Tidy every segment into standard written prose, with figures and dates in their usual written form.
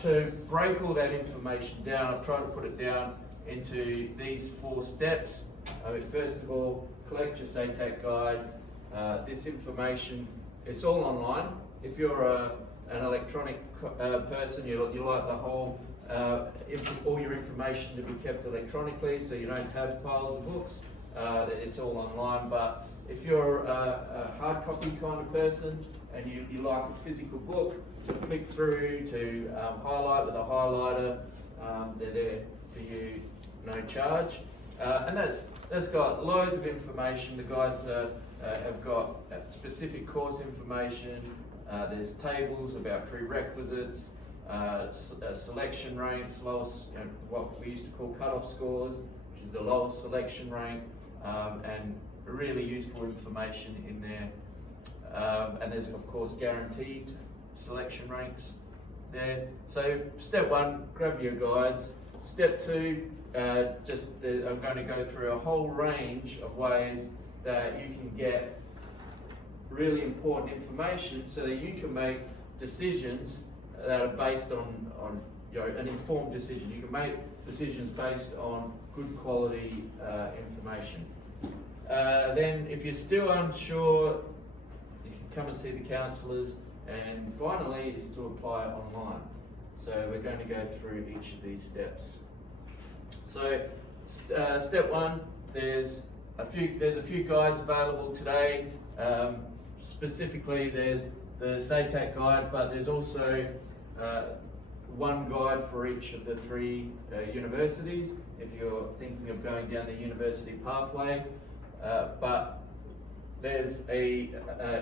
to break all that information down, I've tried to put it down into these 4 steps. First of all, collect your SATAC guide. This information, it's all online. If you're an electronic person, you like the whole, all your information to be kept electronically, so you don't have piles of books, it's all online. But if you're a hard copy kind of person and you like a physical book to flick through, to highlight with a highlighter, they're there for you, no charge. And that's got loads of information. The guides have got specific course information. There's tables about prerequisites, selection ranks, lowest, what we used to call cut-off scores, which is the lowest selection rank, and really useful information in there. And there's of course guaranteed selection ranks there. So step 1, grab your guides. Step 2, I'm going to go through a whole range of ways that you can get really important information so that you can make decisions that are based on an informed decision. You can make decisions based on good quality information. Then if you're still unsure, you can come and see the counsellors. And finally is to apply online. So we're going to go through each of these steps. So step 1, there's a few guides available today. Specifically, there's the SATAC guide, but there's also one guide for each of the 3 universities if you're thinking of going down the university pathway. But there's a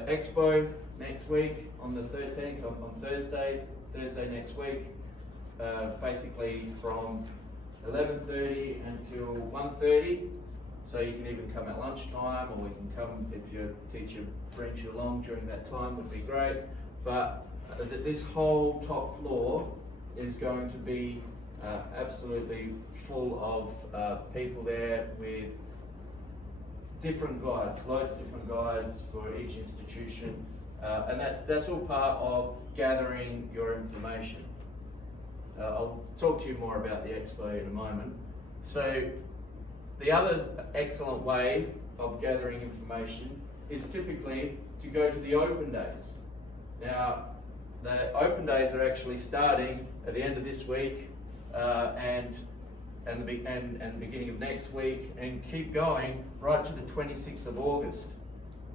expo next week on the 13th, on Thursday next week, basically from 11:30 until 1:30. So you can even come at lunchtime, or you can come if your teacher brings you along during that time, would be great. But this whole top floor is going to be absolutely full of people there with different guides, loads of different guides for each institution. And that's all part of gathering your information. I'll talk to you more about the expo in a moment. So the other excellent way of gathering information is typically to go to the open days. Now, the open days are actually starting at the end of this week and the beginning of next week, and keep going right to the 26th of August.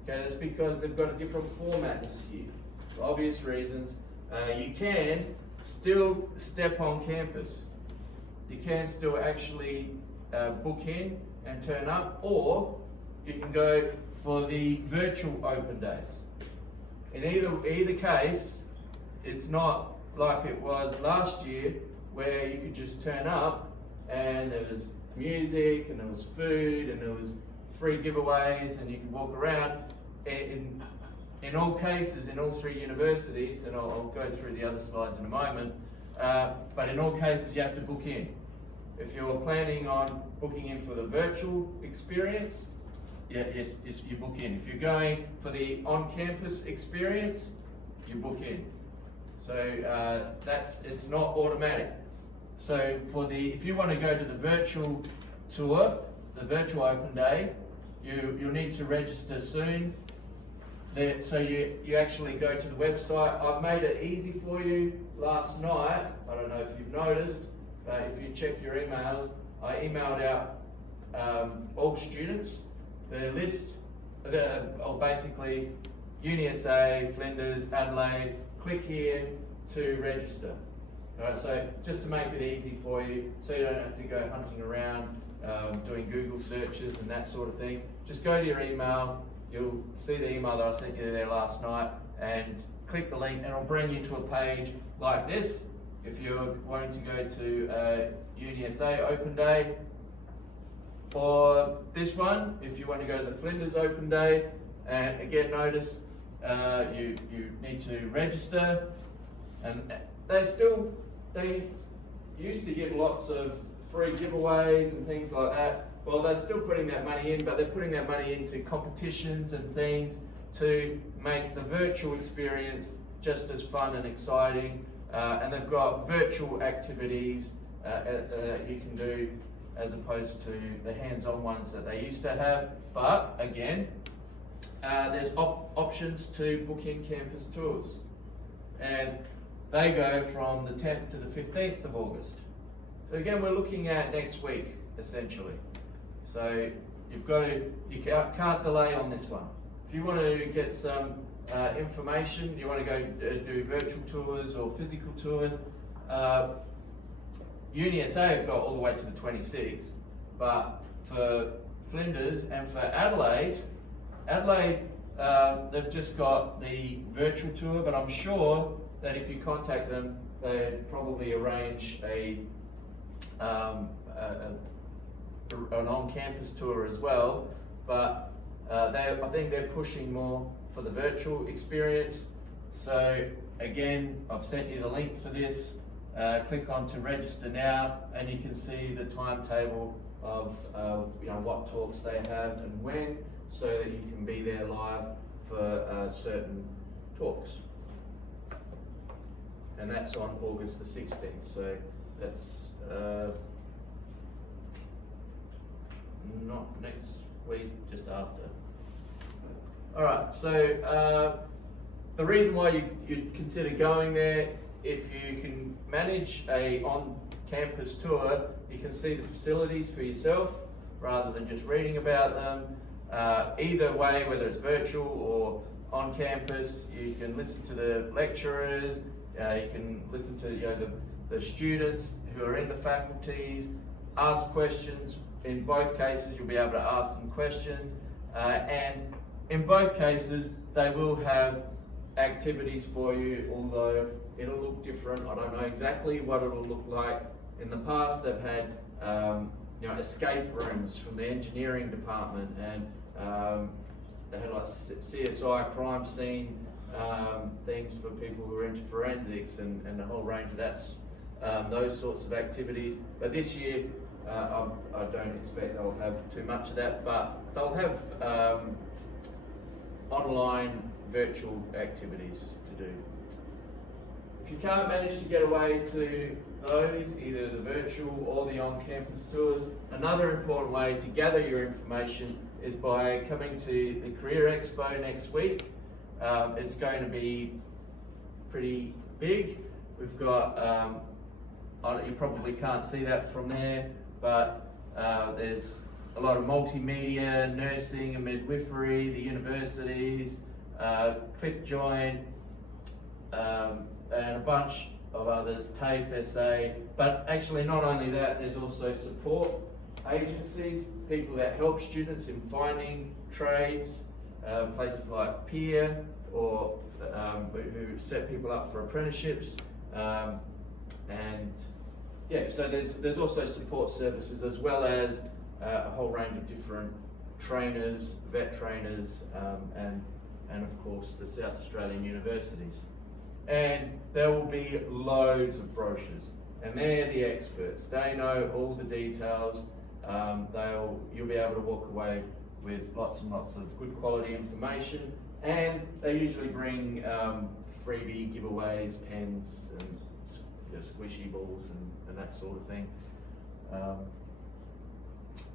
Okay, that's because they've got a different format this year. For obvious reasons, you can still step on campus. You can still actually book in and turn up, or you can go for the virtual open days. In either case, it's not like it was last year where you could just turn up and there was music and there was food and there was free giveaways and you could walk around. In all cases, in all 3 universities, and I'll go through the other slides in a moment, but in all cases you have to book in. If you're planning on booking in for the virtual experience, yes, you book in. If you're going for the on-campus experience, you book in. So it's not automatic. So if you want to go to the virtual tour, the virtual open day, you'll need to register soon. So you actually go to the website. I've made it easy for you last night. I don't know if you've noticed, but if you check your emails, I emailed out all students the list of basically UniSA, Flinders, Adelaide. Click here to register. Alright, so just to make it easy for you, so you don't have to go hunting around doing Google searches and that sort of thing. Just go to your email. You'll see the email that I sent you there last night, and click the link and it'll bring you to a page like this. If you're wanting to go to UniSA Open Day, or this one, if you want to go to the Flinders Open Day, and again notice you need to register, and they used to give lots of free giveaways and things like that. Well, they're still putting that money in, but they're putting that money into competitions and things to make the virtual experience just as fun and exciting. and they've got virtual activities you can do as opposed to the hands-on ones that they used to have. But again, there's options to book in campus tours, and they go from the 10th to the 15th of August. So again, we're looking at next week, essentially. So you can't delay on this one. If you want to get some information, you want to go do virtual tours or physical tours, UniSA have got all the way to the 26th, but for Flinders and for Adelaide, they've just got the virtual tour, but I'm sure that if you contact them, they'd probably arrange an on-campus tour as well. But I think they're pushing more for the virtual experience. So again, I've sent you the link for this. Click on to register now, and you can see the timetable of what talks they have and when, so that you can be there live for certain talks. And that's on August the 16th, so that's not next week, just after. Alright, so the reason why you'd consider going there, if you can manage a on-campus tour, you can see the facilities for yourself rather than just reading about them. Either way, whether it's virtual or on campus, you can listen to the lecturers, you can listen to the students who are in the faculties, ask questions. In both cases, you'll be able to ask them questions, and in both cases, they will have activities for you, although it'll look different. I don't know exactly what it'll look like. In the past, they've had escape rooms from the engineering department, and they had like CSI crime scene things for people who are into forensics, and a whole range of those sorts of activities. But this year, I don't expect they'll have too much of that, but they'll have online virtual activities to do. If you can't manage to get away to those, either the virtual or the on-campus tours, another important way to gather your information is by coming to the Career Expo next week. It's going to be pretty big. We've got, you probably can't see that from there, but there's a lot of multimedia, nursing and midwifery, the universities, Clip Joint, and a bunch of others, TAFE, SA. But actually not only that, there's also support agencies, people that help students in finding trades, places like Peer, or who set people up for apprenticeships, and yeah, so there's also support services, as well as a whole range of different trainers, vet trainers, and of course the South Australian universities. And there will be loads of brochures, and they're the experts. They know all the details. You'll be able to walk away with lots and lots of good quality information, and they usually bring freebie giveaways, pens, and squishy balls, and that sort of thing.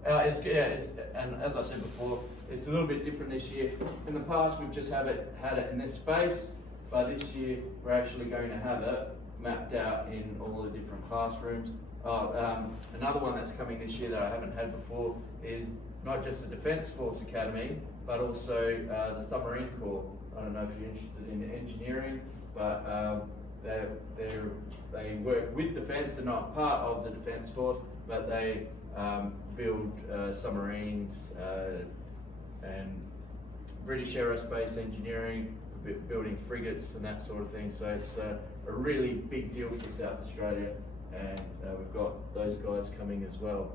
And as I said before, it's a little bit different this year. In the past, we've just had it in this space, but this year we're actually going to have it mapped out in all the different classrooms. Another one that's coming this year that I haven't had before is not just the Defence Force Academy, but also the Submarine Corps. I don't know if you're interested in engineering, but they work with Defence. They're not part of the Defence Force, but they build submarines and British aerospace engineering, building frigates and that sort of thing. So it's a really big deal for South Australia, and we've got those guys coming as well.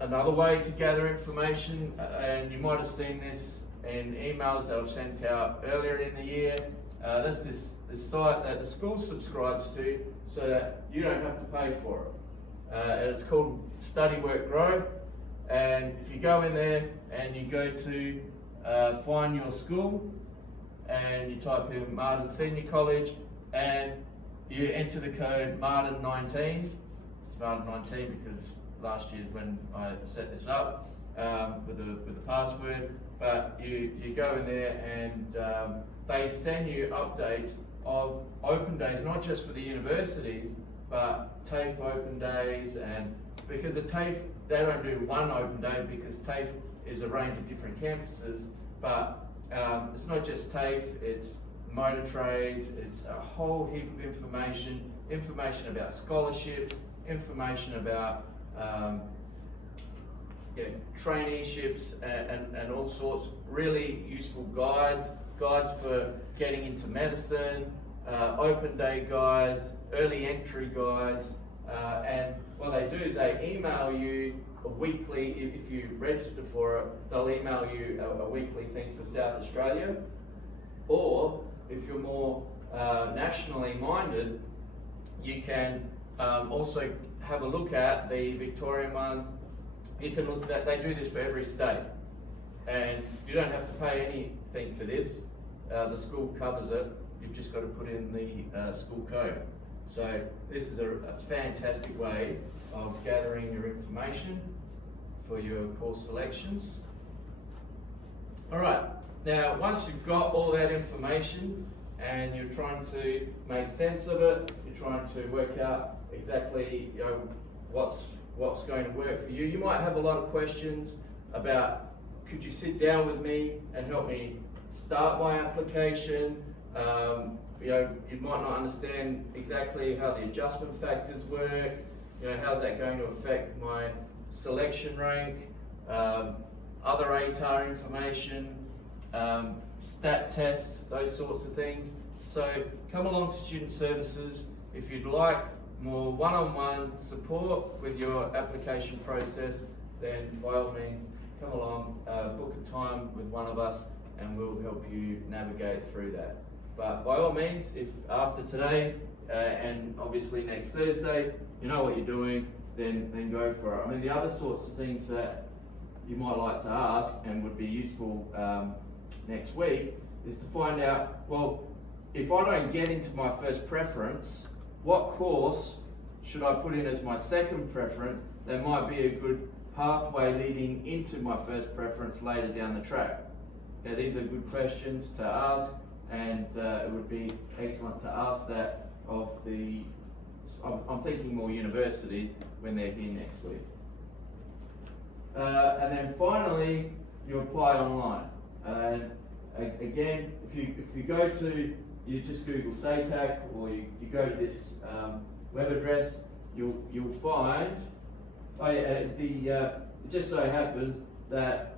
Another way to gather information, and you might have seen this in emails that I've sent out earlier in the year, that's this site that the school subscribes to, so that you don't have to pay for it. And it's called Study Work Grow, and if you go in there and you go to find your school and you type in Martin Senior College, and you enter the code Martin19. It's Martin19 because last year's when I set this up with the password. But you go in there and they send you updates of open days, not just for the universities, but TAFE open days. And because the TAFE, they don't do one open day because TAFE is a range of different campuses, but it's not just TAFE, it's motor trades, it's a whole heap of information about scholarships, information about traineeships and all sorts, really useful guides for getting into medicine, open day guides, early entry guides, and what they do is they email you a weekly, if you register for it, they'll email you a weekly thing for South Australia, or if you're more nationally minded, you can also have a look at the Victorian one. You can look at, they do this for every state, and you don't have to pay anything for this. The school covers it. You've just got to put in the school code. So this is a fantastic way of gathering your information for your course selections. All right, now once you've got all that information and you're trying to make sense of it, you're trying to work out exactly what's going to work for you. You might have a lot of questions about, could you sit down with me and help me start my application? You might not understand exactly how the adjustment factors work. How's that going to affect my selection rank, other ATAR information, stat tests, those sorts of things. So come along to Student Services. If you'd like more one-on-one support with your application process, then by all means come along, book a time with one of us and we'll help you navigate through that. But by all means, if after today and obviously next Thursday, you know what you're doing, then go for it. I mean, the other sorts of things that you might like to ask and would be useful next week is to find out, well, if I don't get into my first preference, what course should I put in as my second preference that might be a good pathway leading into my first preference later down the track? Now, these are good questions to ask, and it would be excellent to ask that of I'm thinking more universities when they're here next week. And then finally, you apply online. And again, if you go to, you just Google SATAC, or you go to this web address, you'll find, it just so happens that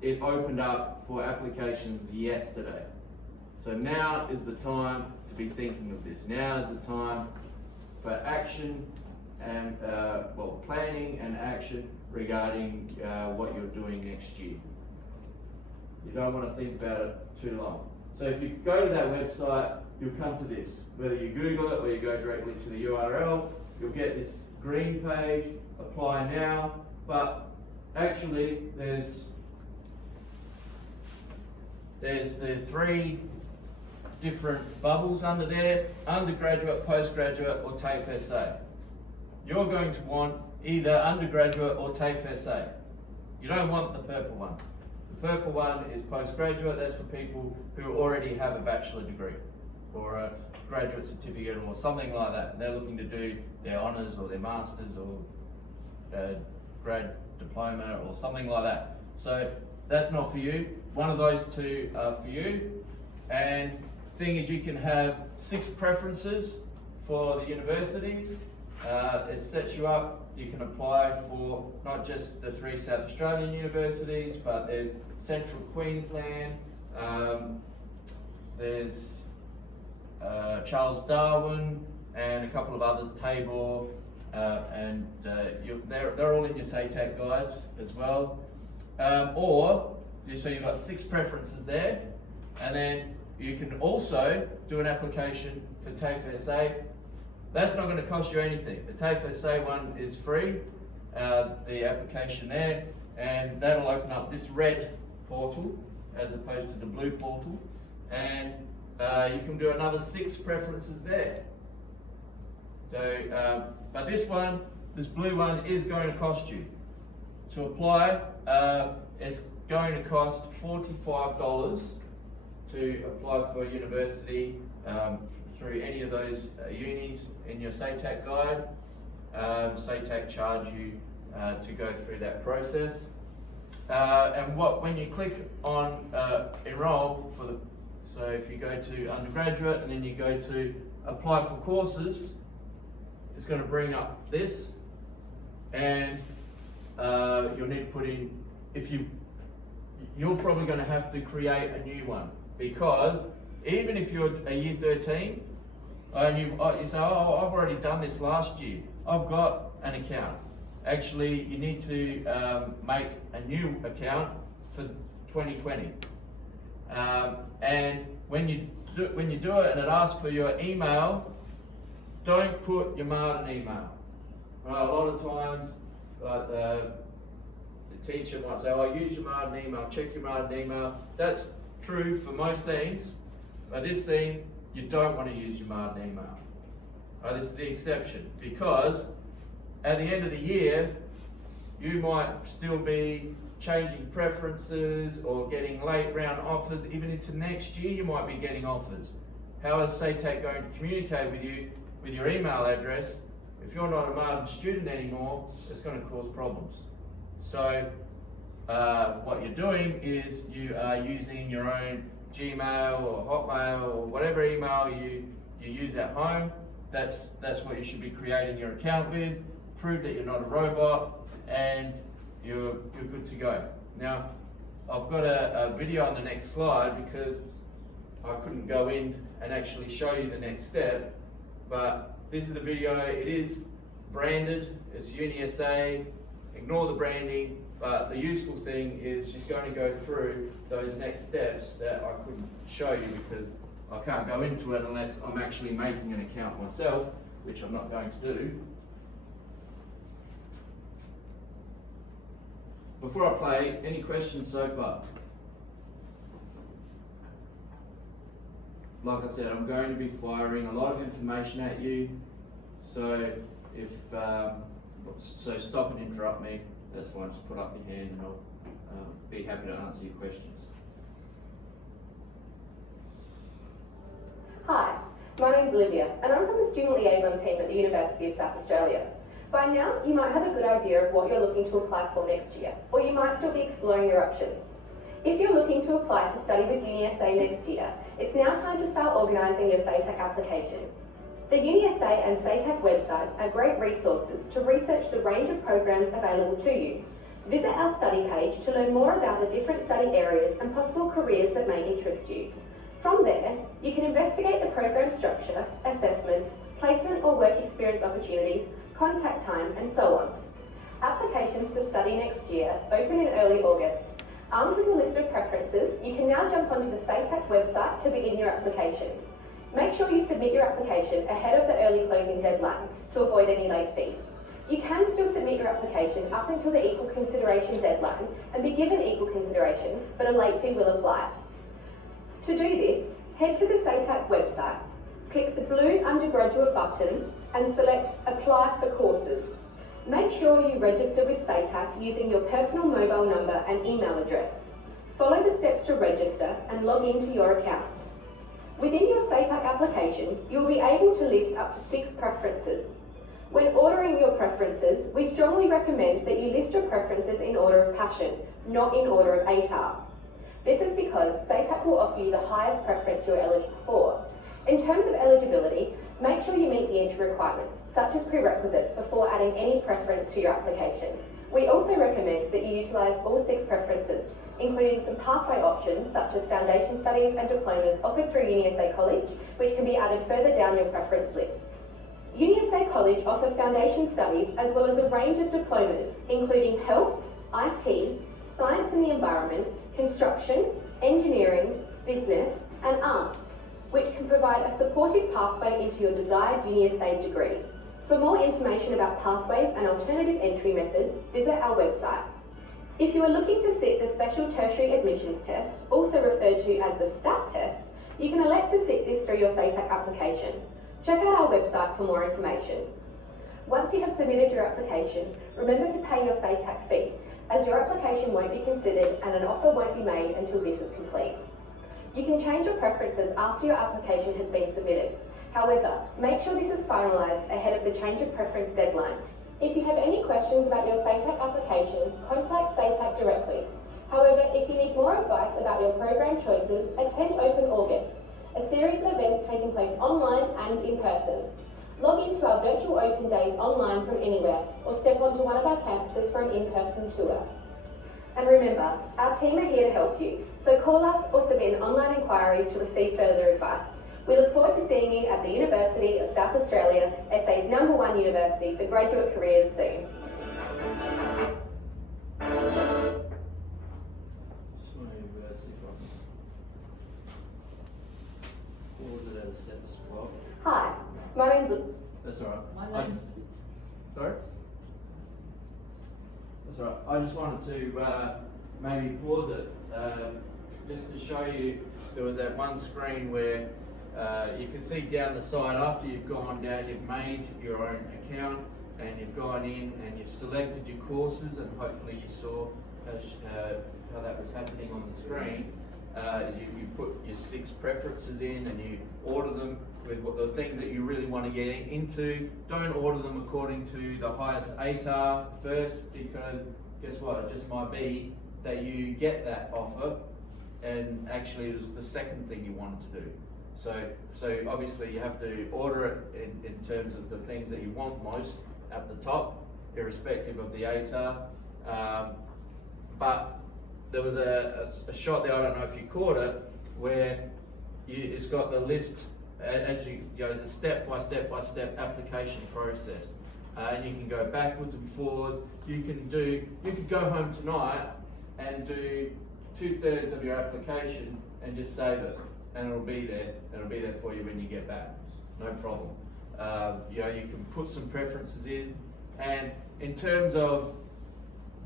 it opened up for applications yesterday. So now is the time to be thinking of this. Now is the time for action and planning and action regarding what you're doing next year. You don't want to think about it too long. So if you go to that website, you'll come to this. Whether you Google it or you go directly to the URL, you'll get this green page, apply now, but actually there's the three different bubbles under there: undergraduate, postgraduate, or TAFE SA. You're going to want either undergraduate or TAFE SA. You don't want the purple one. The purple one is postgraduate. That's for people who already have a bachelor degree or a graduate certificate or something like that. They're looking to do their honours or their masters or a grad diploma or something like that. So that's not for you. One of those two are for you. And thing is, you can have 6 preferences for the universities. It sets you up. You can apply for not just the 3 South Australian universities, but there's Central Queensland, there's Charles Darwin, and a couple of others, Tabor, and they're all in your SATAC guides as well. So you've got 6 preferences there, and then you can also do an application for TAFE SA. That's not going to cost you anything. The TAFE SA one is free, the application there, and that'll open up this red portal as opposed to the blue portal. And you can do another 6 preferences there. So, but this blue one is going to cost you. To apply, it's going to cost $45 to apply for university through any of those unis in your SATAC guide. SATAC charge you to go through that process. And when you click on enroll so if you go to undergraduate and then you go to apply for courses, it's going to bring up this, and you'll need to put in, you're probably going to have to create a new one, because even if you're a year 13 and you say, oh, I've already done this last year, I've got an account. Actually, you need to make a new account for 2020. And when you do it and it asks for your email, don't put your Martin email. Right, a lot of times, like the teacher might say, oh, use your Martin email, check your Martin email. That's true for most things, but this thing, you don't want to use your Martin email. Right, this is the exception, because at the end of the year, you might still be changing preferences or getting late round offers. Even into next year, you might be getting offers. How is SATAC going to communicate with you with your email address? If you're not a Martin student anymore, it's going to cause problems. So what you're doing is you are using your own Gmail or Hotmail or whatever email you use at home. That's what you should be creating your account with. Prove that you're not a robot, and you're good to go. Now, I've got a video on the next slide because I couldn't go in and actually show you the next step, but this is a video. It is branded, it's UniSA, ignore the branding, but the useful thing is she's going to go through those next steps that I couldn't show you because I can't go into it unless I'm actually making an account myself, which I'm not going to do. Before I play, any questions so far? Like I said, I'm going to be firing a lot of information at you, so so stop and interrupt me. That's fine, just put up your hand and I'll be happy to answer your questions. Hi, my name's Olivia and I'm from the Student Liaison team at the University of South Australia. By now, you might have a good idea of what you're looking to apply for next year, or you might still be exploring your options. If you're looking to apply to study with UniSA next year, it's now time to start organising your SATAC application. The UniSA and SATAC websites are great resources to research the range of programs available to you. Visit our study page to learn more about the different study areas and possible careers that may interest you. From there, you can investigate the program structure, assessments, placement or work experience opportunities, contact time, and so on. Applications to study next year open in early August. Armed with a list of preferences, you can now jump onto the SATAC website to begin your application. Make sure you submit your application ahead of the early closing deadline to avoid any late fees. You can still submit your application up until the equal consideration deadline and be given equal consideration, but a late fee will apply. To do this, head to the SATAC website, click the blue undergraduate button and select Apply for Courses. Make sure you register with SATAC using your personal mobile number and email address. Follow the steps to register and log into your account. Within your SATAC application, you'll be able to list up to 6 preferences. When ordering your preferences, we strongly recommend that you list your preferences in order of passion, not in order of ATAR. This is because SATAC will offer you the highest preference you're eligible for. In terms of eligibility, make sure you meet the entry requirements, such as prerequisites, before adding any preference to your application. We also recommend that you utilise all 6 preferences, including some pathway options such as foundation studies and diplomas offered through UniSA College, which can be added further down your preference list. UniSA College offer foundation studies as well as a range of diplomas, including health, IT, science and the environment, construction, engineering, business and arts, which can provide a supportive pathway into your desired UniSA degree. For more information about pathways and alternative entry methods, visit our website. If you are looking to sit the Special Tertiary Admissions Test, also referred to as the STAT test, You can elect to sit this through your SATAC application. Check out our website for more information. Once you have submitted your application, remember to pay your SATAC fee, as your application won't be considered and an offer won't be made until this is complete. You can change your preferences after your application has been submitted. However, make sure this is finalised ahead of the change of preference deadline. If you have any questions about your SATAC application, contact SATAC directly. However, if you need more advice about your program choices, attend Open August, a series of events taking place online and in person. Log into our virtual open days online from anywhere, or step onto one of our campuses for an in-person tour. And remember, our team are here to help you, so call us or submit an online inquiry to receive further advice. We look forward to seeing you at the University of South Australia, SA's #1 university for graduate careers soon. Hi, my name's Luke. That's all right. My name's... Sorry? That's all right. I just wanted to maybe pause it just to show you there was that one screen where you can see down the side after you've gone down, you've made your own account and you've gone in and you've selected your courses, and hopefully you saw how that was happening on the screen. You put your 6 preferences in and you order them with the things that you really want to get into. Don't order them according to the highest ATAR first, because guess what, it just might be that you get that offer and actually it was the second thing you wanted to do. So obviously you have to order it in terms of the things that you want most at the top, irrespective of the ATAR. But there was a shot there, I don't know if you caught it, where it's got the list as you go, it's a step-by-step application process. And you can go backwards and forwards. You could go home tonight and do 2/3 of your application and just save it, and it'll be there. It'll be there for you when you get back. No problem. You can put some preferences in, and in terms of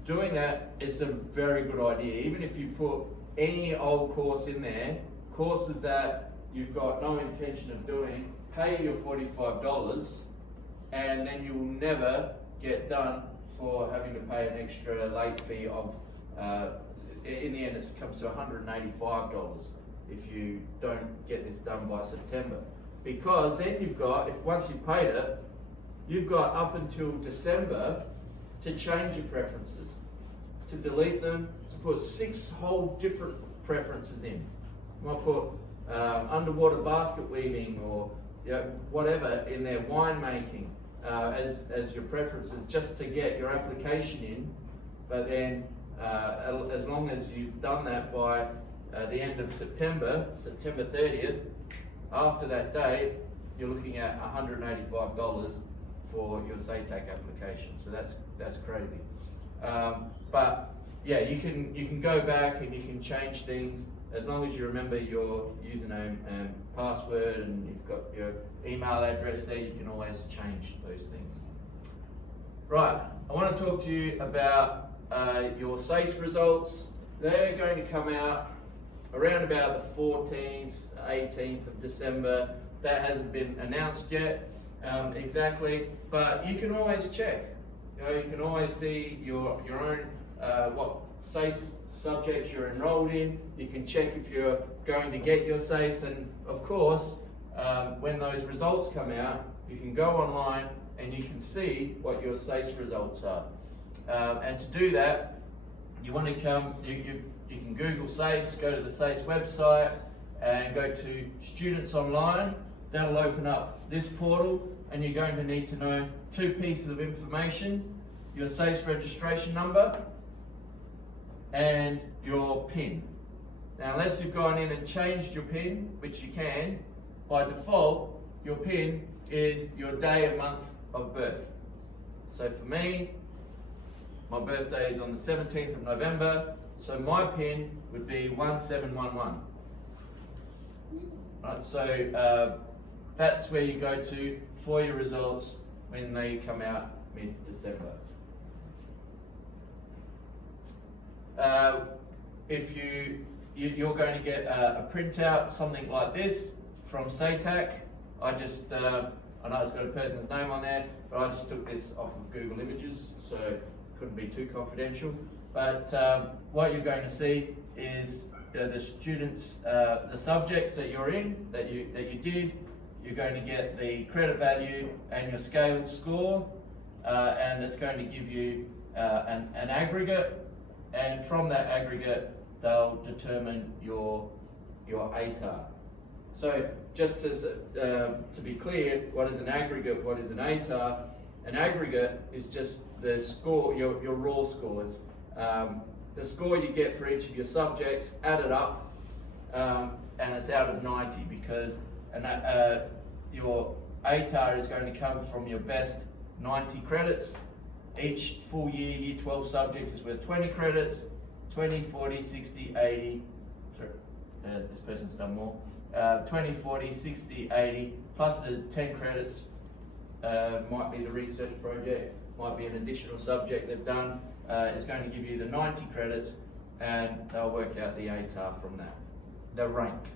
doing that, it's a very good idea. Even if you put any old course in there, courses that you've got no intention of doing, pay your $45, and then you will never get done for having to pay an extra late fee of, in the end it comes to $185 if you don't get this done by September. Because then you've got, once you've paid it, you've got up until December to change your preferences, to delete them, to put 6 whole different preferences in. You might put underwater basket weaving or whatever in there, winemaking as your preferences, just to get your application in. But then as long as you've done that by the end of September 30th, after that date, you're looking at $185 for your SATAC application. So that's crazy. But yeah, you can go back and you can change things as long as you remember your username and password, and you've got your email address there. You can always change those things. Right, I want to talk to you about your SACE results. They're going to come out around about the 14th, 18th of December. That hasn't been announced yet exactly, but you can always check. You can always see your own what SACE subjects you're enrolled in. You can check if you're going to get your SACE, and of course, when those results come out, you can go online and you can see what your SACE results are. And to do that, you want to come, you can Google SACE, go to the SACE website and go to Students Online. That'll open up this portal, and you're going to need to know 2 pieces of information: your SACE registration number and your PIN. Now, unless you've gone in and changed your PIN, which you can, by default, your PIN is your day and month of birth. So for me, my birthday is on the 17th of November, so my PIN would be 1711. Right, so that's where you go to for your results when they come out mid-December. If you you're going to get a printout, something like this, from SATAC. I know it's got a person's name on there, but I just took this off of Google Images, so it couldn't be too confidential. But what you're going to see is the students, the subjects that you're in, that you did. You're going to get the credit value and your scaled score, and it's going to give you an aggregate, and from that aggregate they'll determine your ATAR. So just to be clear, what is an aggregate, what is an ATAR? An aggregate is just the score, your raw scores. The score you get for each of your subjects added up, and it's out of 90, because your ATAR is going to come from your best 90 credits. Each full year 12 subject is worth 20 credits, 20, 40, 60, 80, sorry, this person's done more, 20, 40, 60, 80, plus the 10 credits might be the research project, might be an additional subject they've done, is going to give you the 90 credits, and they'll work out the ATAR from that, the rank.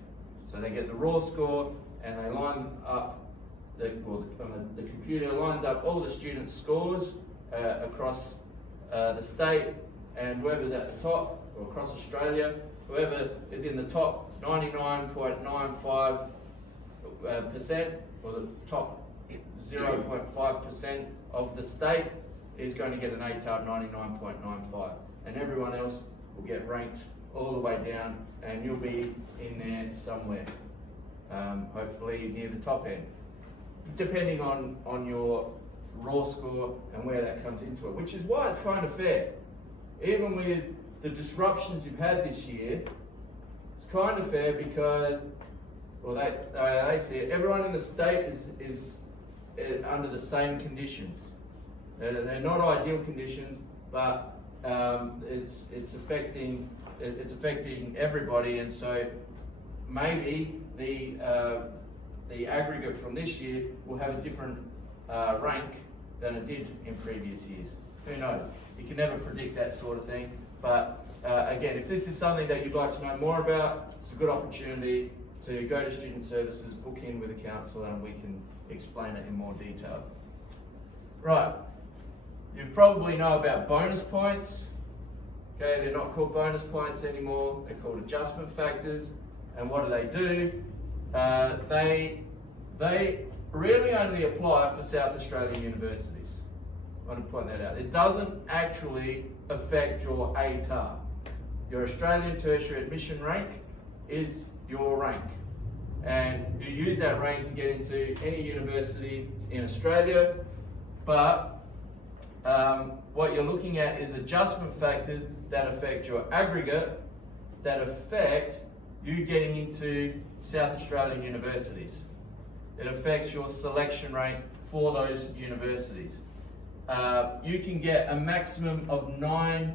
So they get the raw score, and they line up, the computer lines up all the students' scores across the state, and whoever's at the top, or across Australia, whoever is in the top 99.95%, or the top 0.5% of the state, is going to get an ATAR 99.95, and everyone else will get ranked all the way down, and you'll be in there somewhere, hopefully near the top end, depending on your raw score and where that comes into it, which is why it's kind of fair. Even with the disruptions you've had this year, it's kind of fair because, well, they see it, everyone in the state is under the same conditions. They're not ideal conditions, but it's affecting everybody, and so maybe the aggregate from this year will have a different rank than it did in previous years. Who knows? You can never predict that sort of thing. But again, if this is something that you'd like to know more about, it's a good opportunity to go to Student Services, book in with a counsellor, and we can explain it in more detail. Right. You probably know about bonus points. Okay, they're not called bonus points anymore. They're called adjustment factors. And what do? They really only apply for South Australian universities. I want to point that out. It doesn't actually affect your ATAR. Your Australian tertiary admission rank is your rank. And you use that rank to get into any university in Australia, but what you're looking at is adjustment factors that affect your aggregate, that affect you getting into South Australian universities. It affects your selection rate for those universities. You can get a maximum of 9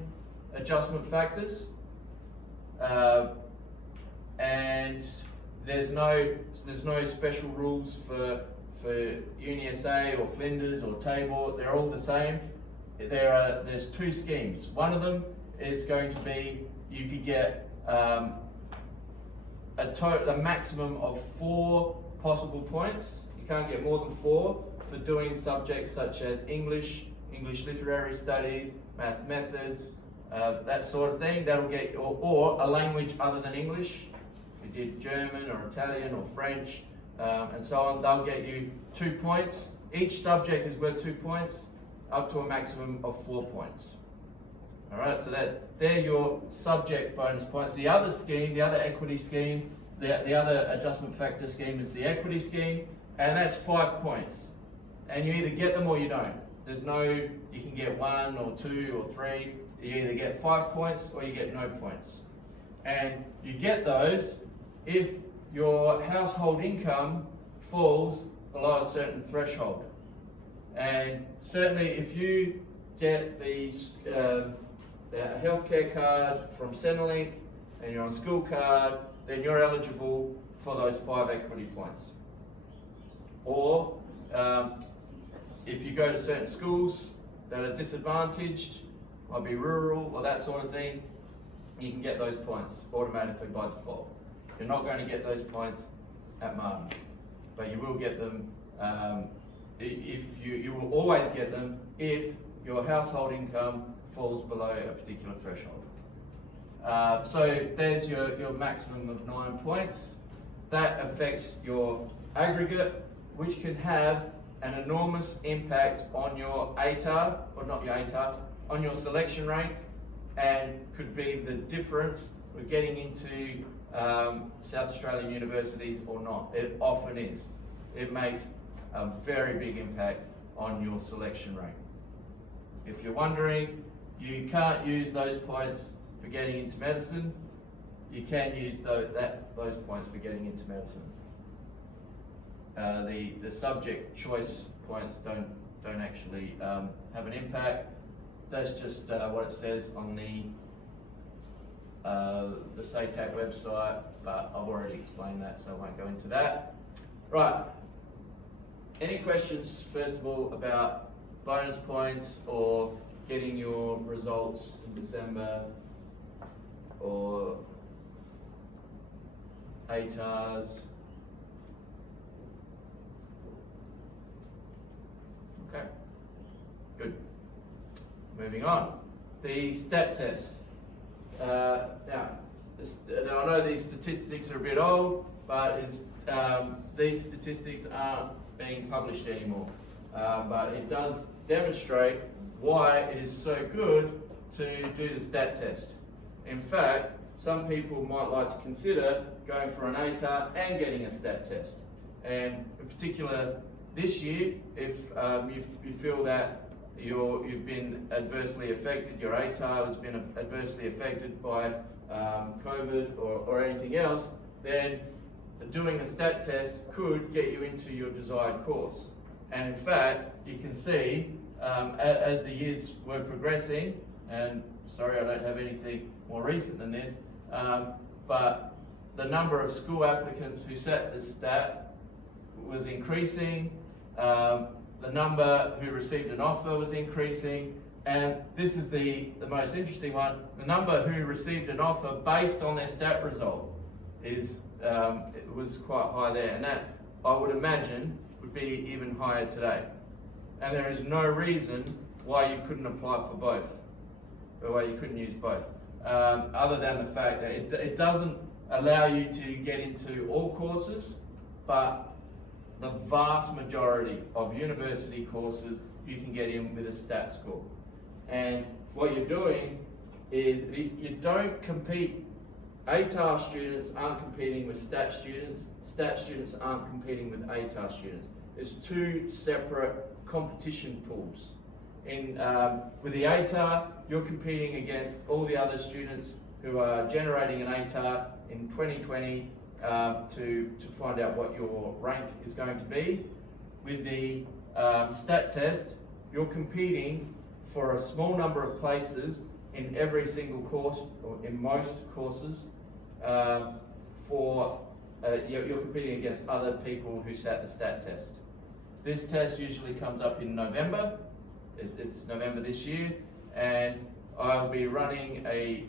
adjustment factors, and there's no special rules for UniSA or Flinders or Tabor. They're all the same. There's 2 schemes. One of them is going to be you could get a maximum of 4 possible points. You can't get more than 4 for doing subjects such as English literary studies, math methods, that sort of thing. That'll get or a language other than English. If you did German or Italian or French and so on, they'll get you 2 points. Each subject is worth 2 points, up to a maximum of 4 points. All right, so they're your subject bonus points. The other scheme, the other equity scheme, the other adjustment factor scheme is the equity scheme, and that's 5 points. And you either get them or you don't. There's no, you can get 1 or 2 or 3. You either get 5 points or you get no points. And you get those if your household income falls below a certain threshold. And certainly if you get the healthcare card from Centrelink and you're on school card, then you're eligible for those 5 equity points. Or if you go to certain schools that are disadvantaged, might be rural or that sort of thing, you can get those points automatically by default. You're not going to get those points at Martin, but you will get them, if you will always get them if your household income falls below a particular threshold. So there's your maximum of 9 points. That affects your aggregate, which can have an enormous impact on your ATAR, or not your ATAR, on your selection rank, and could be the difference with getting into South Australian universities or not. It often is. It makes a very big impact on your selection rank. If you're wondering, you can't use those points for getting into medicine. You can use those points for getting into medicine. The subject choice points don't actually have an impact. That's just what it says on the SATAC website, but I've already explained that, so I won't go into that. Right. Any questions, first of all, about bonus points or getting your results in December, or ATARs? Okay, good. Moving on. The stat test. Now I know these statistics are a bit old, but these statistics aren't being published anymore. But it does demonstrate why it is so good to do the stat test. In fact, some people might like to consider going for an ATAR and getting a stat test. And in particular, this year, if you feel that you've been adversely affected, your ATAR has been adversely affected by COVID or anything else, then doing a stat test could get you into your desired course. And in fact, you can see as the years were progressing, and sorry I don't have anything more recent than this, but the number of school applicants who sat the stat was increasing, the number who received an offer was increasing, and this is the most interesting one, the number who received an offer based on their stat result it was quite high there, and that I would imagine would be even higher today. And there is no reason why you couldn't apply for both, or why you couldn't use both, other than the fact that it doesn't allow you to get into all courses, but the vast majority of university courses you can get in with a stat score. And what you're doing is you don't compete. ATAR students aren't competing with stat students aren't competing with ATAR students. There's two separate competition pools. With the ATAR, you're competing against all the other students who are generating an ATAR in 2020 to find out what your rank is going to be. With the stat test, you're competing for a small number of places in every single course, or in most courses, you're competing against other people who sat the stat test. This test usually comes up in November. It's November this year, and I'll be running a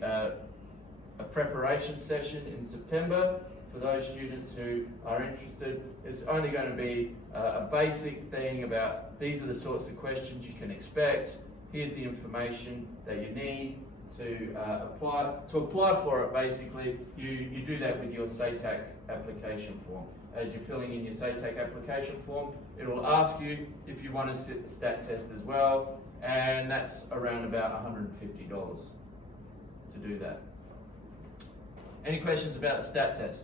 preparation session in September for those students who are interested. It's only going to be a basic thing about these are the sorts of questions you can expect. Here's the information that you need to apply. To apply for it, basically, you do that with your SATAC application form. As you're filling in your SATAC application form, it will ask you if you want to sit the stat test as well, and that's around about $150 to do that. Any questions about the stat test?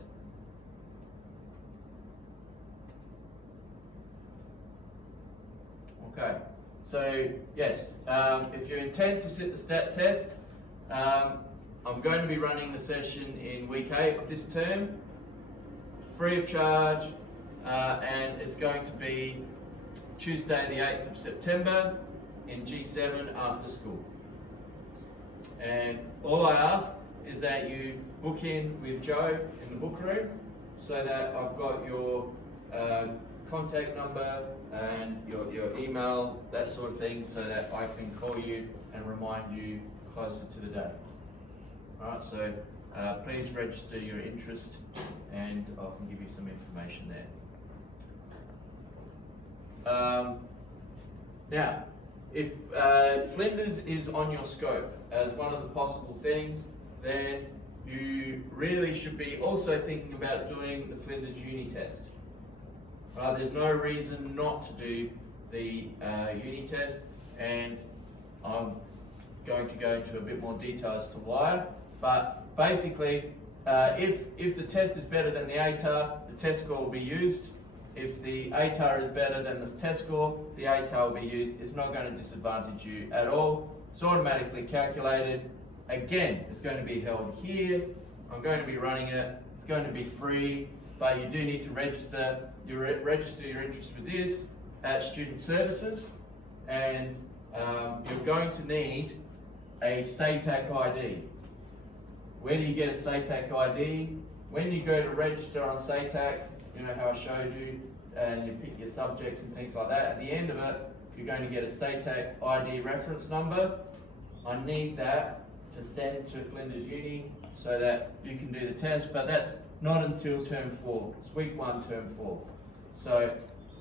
Okay, so yes, if you intend to sit the stat test, I'm going to be running the session in week 8 of this term, free of charge, and it's going to be Tuesday the 8th of September in G7 after school. And all I ask is that you book in with Joe in the book room so that I've got your contact number and your email, that sort of thing, so that I can call you and remind you closer to the day. Alright, so please register your interest and I can give you some information there. Now, if Flinders is on your scope as one of the possible things, then you really should be also thinking about doing the Flinders Uni test. There's no reason not to do the Uni test, and I'm going to go into a bit more detail as to why. But basically, if the test is better than the ATAR, the test score will be used. If the ATAR is better than the test score, the ATAR will be used. It's not going to disadvantage you at all. It's automatically calculated. Again, it's going to be held here. I'm going to be running it. It's going to be free, but you do need to register. You register your interest with this at Student Services, and you're going to need a SATAC ID. Where do you get a SATAC ID? When you go to register on SATAC, you know how I showed you, and you pick your subjects and things like that. At the end of it, you're going to get a SATAC ID reference number. I need that to send to Flinders Uni so that you can do the test, but that's not until term 4. It's week 1, term 4. So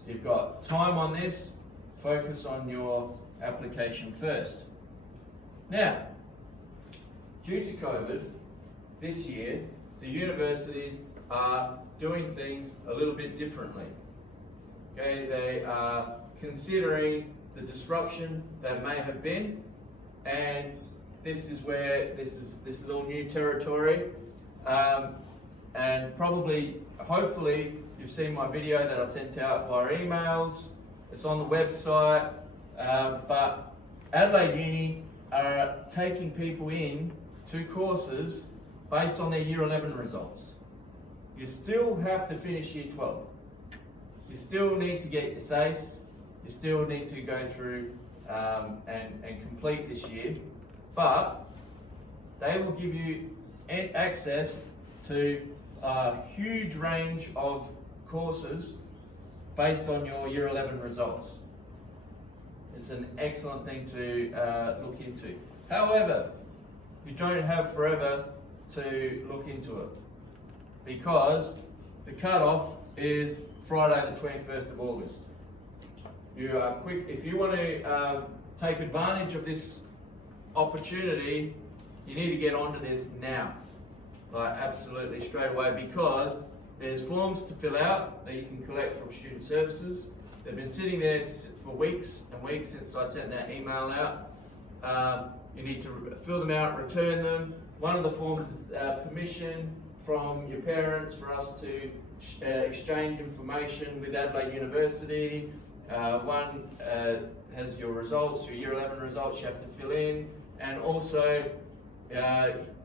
you've got time on this. Focus on your application first. Now, due to COVID, this year, the universities are doing things a little bit differently. Okay, they are considering the disruption that may have been, and this is where this is all new territory. And probably, hopefully, you've seen my video that I sent out via emails. It's on the website, but Adelaide Uni are taking people in to courses based on their Year 11 results. You still have to finish Year 12. You still need to get your SACE. You still need to go through and complete this year, but they will give you access to a huge range of courses based on your Year 11 results. It's an excellent thing to look into. However, you don't have forever to look into it, because the cut-off is Friday the 21st of August. You are quick. If you want to take advantage of this opportunity, you need to get onto this now, like absolutely straight away, because there's forms to fill out that you can collect from Student Services. They've been sitting there for weeks and weeks since I sent that email out. You need to fill them out, return them. One of the forms is permission from your parents for us to exchange information with Adelaide University. One has your results, your Year 11 results you have to fill in, and also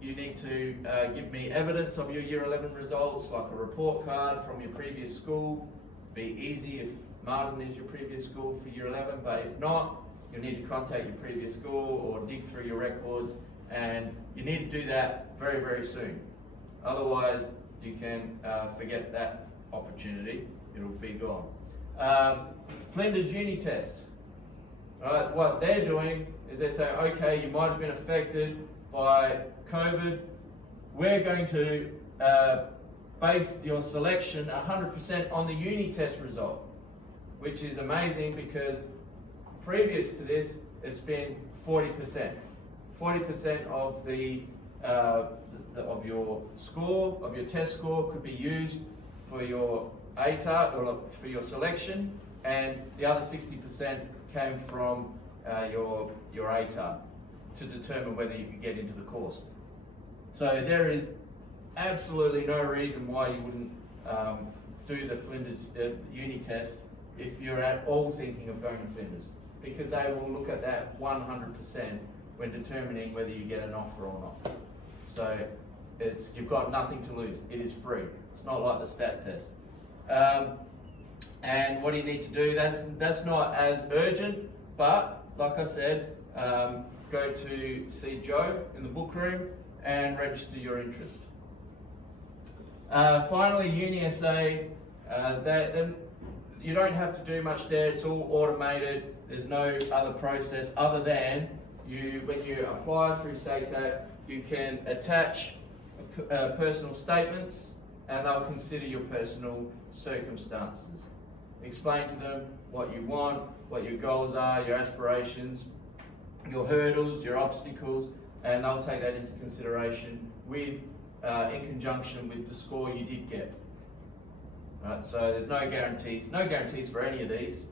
you need to give me evidence of your Year 11 results, like a report card from your previous school. Be easy if Martin is your previous school for Year 11, but if not, you'll need to contact your previous school or dig through your records, and you need to do that very, very soon. Otherwise, you can forget that opportunity. It'll be gone. Flinders Uni test. Right, what they're doing is they say, okay, you might have been affected by COVID. We're going to base your selection 100% on the uni test result, which is amazing because previous to this, it's been 40%. 40% of of your score, of your test score, could be used for your ATAR or for your selection, and the other 60% came from your ATAR to determine whether you could get into the course. So there is absolutely no reason why you wouldn't do the Flinders uni test if you're at all thinking of going to Flinders, because they will look at that 100% when determining whether you get an offer or not. So you've got nothing to lose. It is free. It's not like the stat test. And what do you need to do? That's not as urgent, but like I said, go to see Joe in the book room and register your interest. Finally, UniSA, you don't have to do much there. It's all automated. There's no other process other than when you apply through SATAC, you can attach personal statements, and they'll consider your personal circumstances. Explain to them what you want, what your goals are, your aspirations, your hurdles, your obstacles, and they'll take that into consideration with, in conjunction with the score you did get. Right, so there's no guarantees for any of these,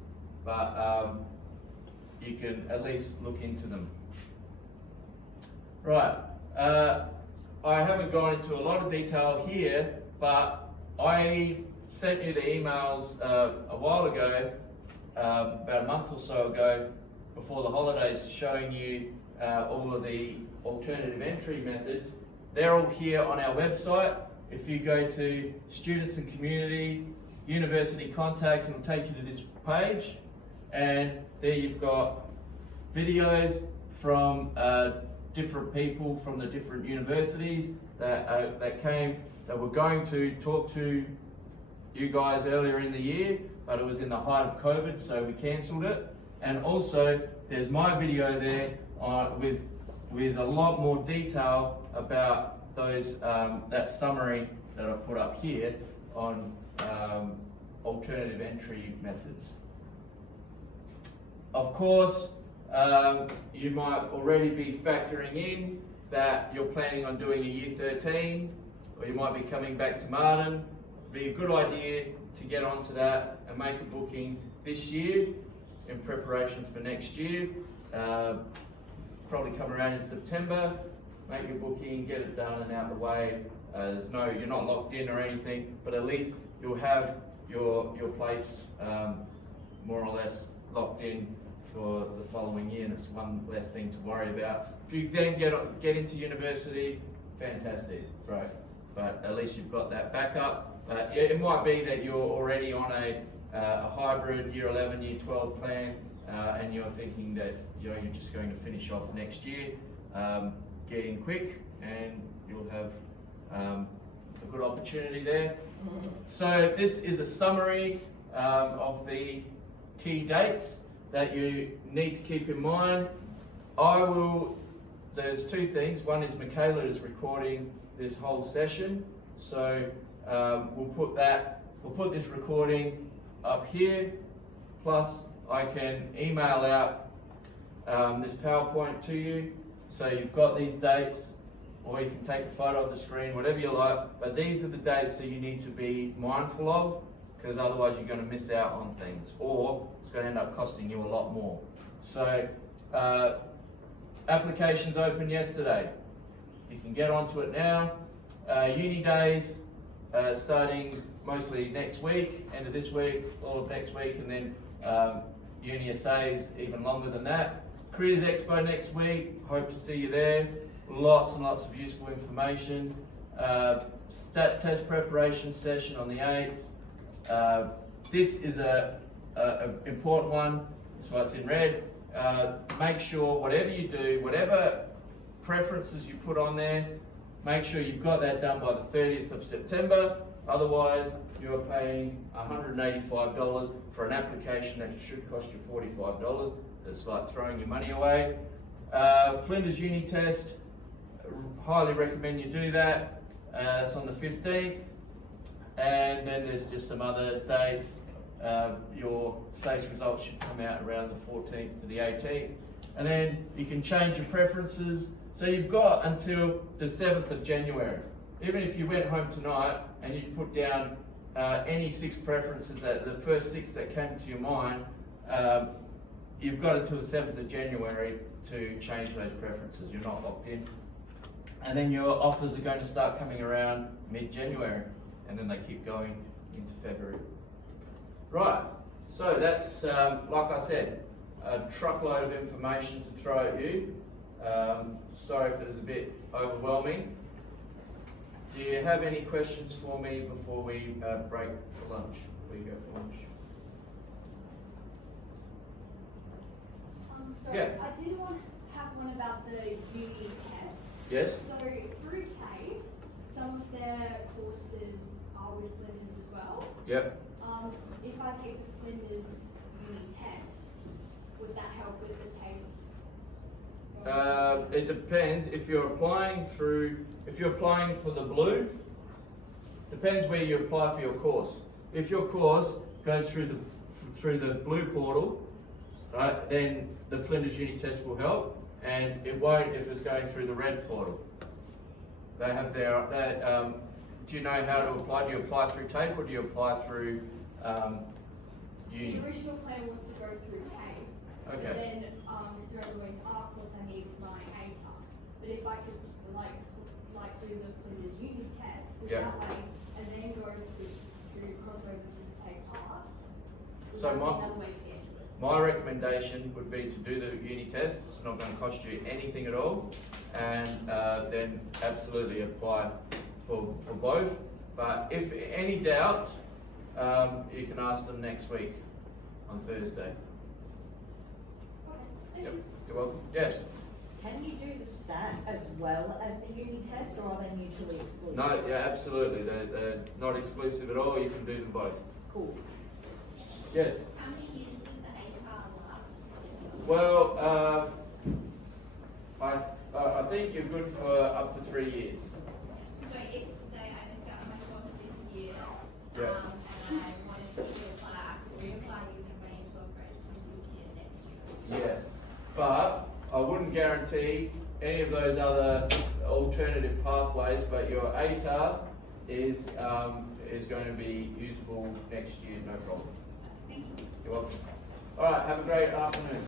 but you can at least look into them. Right, I haven't gone into a lot of detail here, but I sent you the emails a while ago, about a month or so ago, before the holidays, showing you all of the alternative entry methods. They're all here on our website. If you go to Students and Community, University Contacts, it'll take you to this page, and there you've got videos from different people from the different universities that were going to talk to you guys earlier in the year, but it was in the height of COVID, so we cancelled it. And also, there's my video there with a lot more detail about those that summary that I put up here on alternative entry methods. Of course, you might already be factoring in that you're planning on doing a Year 13, or you might be coming back to Martin. It'd be a good idea to get onto that and make a booking this year in preparation for next year. Probably come around in September, make your booking, get it done and out of the way. You're not locked in or anything, but at least you'll have your place more or less locked in for the following year, and it's one less thing to worry about. If you then get into university, fantastic, right? But at least you've got that backup. It might be that you're already on a hybrid Year 11, Year 12 plan, and you're thinking that you're just going to finish off next year. Get in quick, and you'll have a good opportunity there. So this is a summary of the key dates that you need to keep in mind. There's two things. One is Michaela is recording this whole session, so we'll put this recording up here, plus I can email out this PowerPoint to you, so you've got these dates, or you can take a photo of the screen, whatever you like, but these are the dates that you need to be mindful of, because otherwise you're going to miss out on things, or it's going to end up costing you a lot more. So applications opened yesterday. You can get onto it now. Uni days starting mostly next week, end of this week, all of next week, and then Uni essays even longer than that. Careers Expo next week, hope to see you there. Lots and lots of useful information. Stat test preparation session on the 8th. This is a important one, that's why it's in red. Make sure whatever you do, whatever preferences you put on there, make sure you've got that done by the 30th of September. Otherwise, you're paying $185 for an application that should cost you $45. It's like throwing your money away. Flinders Uni test, highly recommend you do that. It's on the 15th. And then there's just some other dates. Your SACE results should come out around the 14th to the 18th. And then you can change your preferences. So you've got until the 7th of January. Even if you went home tonight and you put down any 6 preferences, the first 6 that came to your mind, you've got until the 7th of January to change those preferences. You're not locked in. And then your offers are going to start coming around mid-January, and then they keep going into February. Right, so that's, like I said, a truckload of information to throw at you. Sorry if it is a bit overwhelming. Do you have any questions for me before we break for lunch? Before you go for lunch? Sorry, Yeah. I did have one about the uni test. Yes? So through TAFE, some of their courses are with Flinders as well. Yep. If I take the Flinders uni test, would that help with the TAFE It depends. If you're applying for the blue, depends where you apply for your course. If your course goes through the blue portal, right, then the Flinders Uni test will help, and it won't if it's going through the red portal. They have do you know how to apply? Do you apply through TAFE or do you apply through uni? The original plan was to go through TAFE. Okay. But then Mr. Overway's of course I need my ATAR. But if I could like do the Flinders Uni test Yeah. that way and then go through cross over to the TAFE arts, So that would be my- another way to get into it. My recommendation would be to do the uni test. It's not going to cost you anything at all, and then absolutely apply for both. But if any doubt, you can ask them next week on Thursday. Okay, thank Yep. you. You're welcome. Yes. Can you do the stat as well as the uni test, or are they mutually exclusive? No. Yeah. Absolutely. They're not exclusive at all. You can do them both. Cool. Yes. How many years does the ATAR last? Well, I think you're good for up to 3 years. So if, say, I missed out on my course this year, Yeah. and I wanted to reapply, I could reapply using my N12 grades from this year next year. Yes, but I wouldn't guarantee any of those other alternative pathways, but your ATAR is going to be usable next year, no problem. Thank you. You're welcome. All right, have a great afternoon.